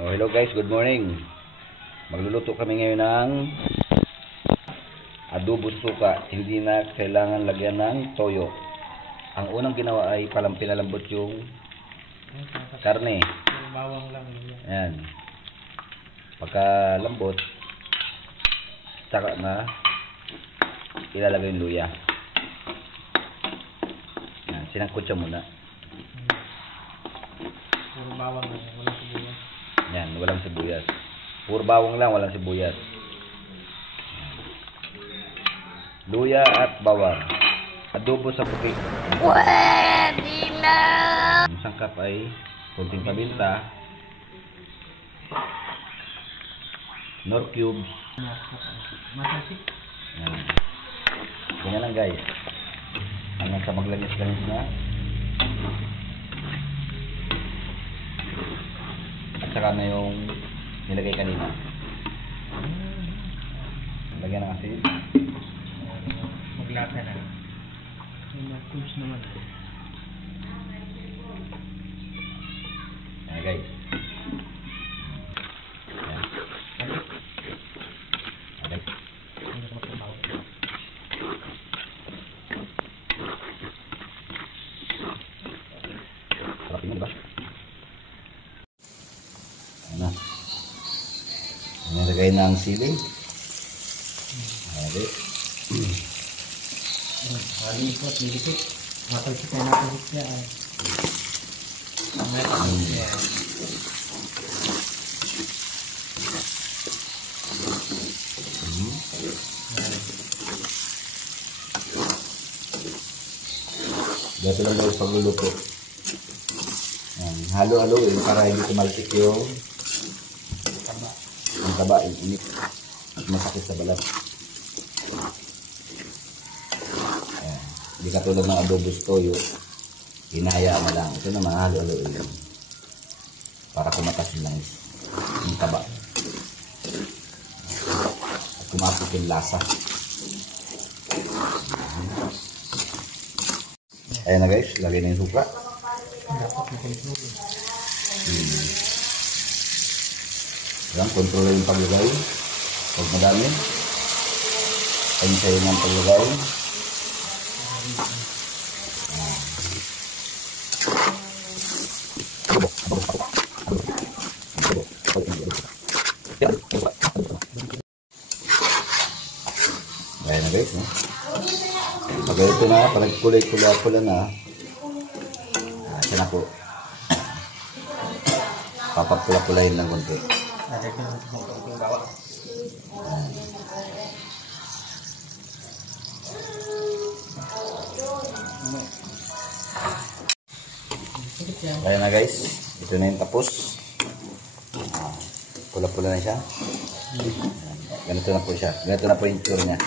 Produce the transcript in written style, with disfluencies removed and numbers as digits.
Oh, hello guys, good morning. Magluluto kami ngayon ng adobo suka. Hindi na kailangan lagyan ng toyo. Ang unang ginawa ay pinalambot yung karne. Bawang lang. Ayan. Pagka lambot, saka na ilalagay yung luya. Ayan, sinangkot siya muna. Puro bawang lang, walang sibuyas. Ayan, walang sibuyas. Puro bawang lang, walang sibuyas. Luya at bawang. Adobo sa puti. Pwede na! Ang sangkap ay kunting paminta, nor cubes. Masasik. Yan. Ganyan lang guys. Hanggang sa maglagis-langis na. At saka na yung nilagay kanina. Lagyan ng asin. Maglata na. May tubes naman. Ayan guys. Ayan. Sarap yun, diba? Ano? Nilagay na ang sili. Ayan. Halipot, nilipit. Matalpit na natin siya. Dito lang daw pagluluto. Halo-haloin para hindi tumalsik yung taba, yung init at masakit sa balat. Ayan. Hindi katulad ng adobo toyo, hinaya na lang. Ito naman halo-haloin para kumatas yung langis, yung taba at kumapit yung lasa. Ayan na guys, lagay na yung suka. Yan, kontrolin yung paglagay. Huwag madami. Pansayin ang paglagay. Ayan na guys, no? Pag ito na, pag kulay-pula na, ito na po. Papapula-pulahin lang konti. Ayan na guys, ito na yung tapos. Pula-pula na siya. Ganito na po siya. Ganito na po yung tour niya.